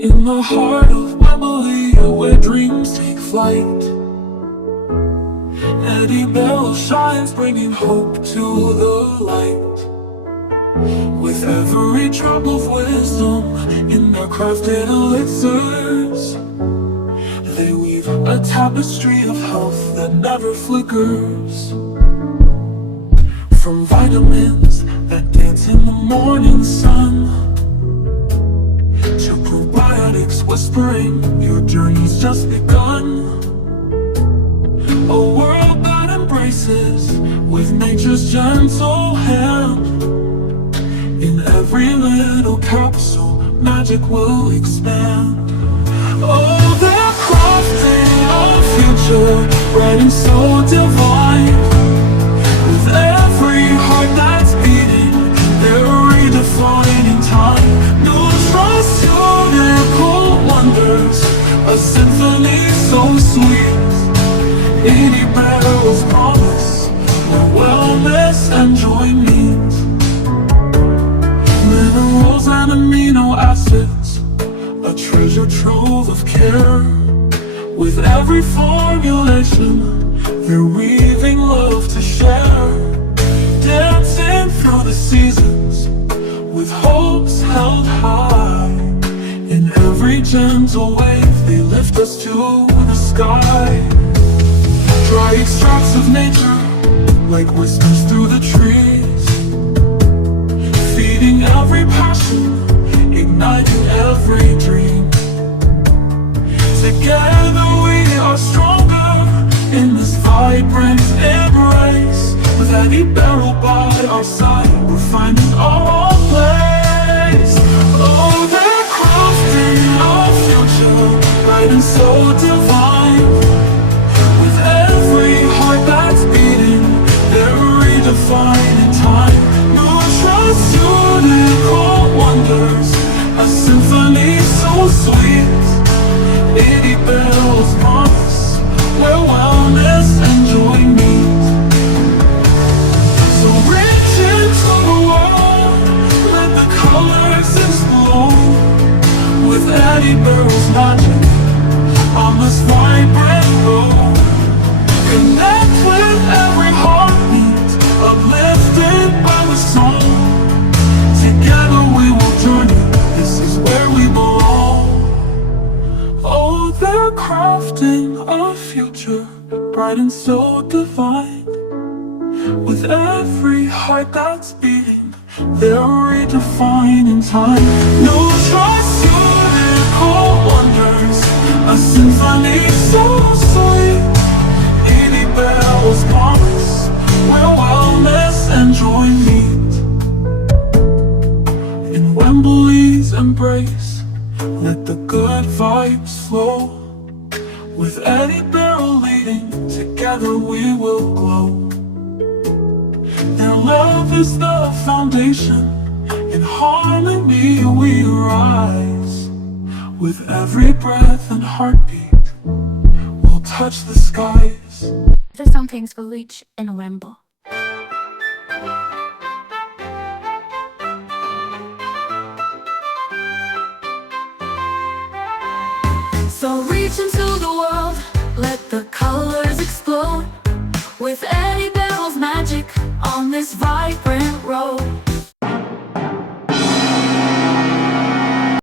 In the heart of Wembley, where dreams take flight, EDI BERYL shines, bringing hope to the light. With every drop of wisdom in their crafted elixirs, they weave a tapestry of health that never flickers. From vitamins that dance in the morning sun, to probiotics whispering, your journey's just begun. A world that embraces with nature's gentle hand. In every little capsule, magic will expand. Oh, they're crafting a future, bright and so divine. With every heart that's beating, they're redefining time. Nutraceutical wonders, a symphony so sweet. EDI BERYL's promise, where wellness and joy meet. Minerals and amino acids, a treasure trove of care. With every formulation, they're weaving love to share. Dancing through the seasons, with hopes held high. In every gentle wave, they lift us to the sky. Dry extracts of nature, like whispers through the trees, feeding every passion, igniting every dream. Together we are stronger in this vibrant embrace. With EDI BERYL by our side, we're finding our place. Oh, they're crafting a future, bright and so divine. With every heart that's beating, they're redefining time. Nutraceutical wonders, a symphony so sweet. EDI BERYL's promise, where wellness and joy meet. So reach into the world, let the colors explode. With EDI BERYL's magic on this vibrant road. Connect with every heartbeat, uplifted by the song. Together we will journey, this is where we belong. Oh, they're crafting a future, bright and so divine. With every heart that's beating, they're redefining time. Nutraceutical wonders, a symphony so sweet. EDI BERYL's promise, where wellness and joy meet. In Wembley's embrace, let the good vibes flow. With EDI BERYL leading, together we will glow. Their love is the foundation, in harmony we rise. With every breath and heartbeat, we'll touch the skies. There's some things for reach and Wembley. So reach into the world, let the colors explode. With EDI BERYL's magic on this vibrant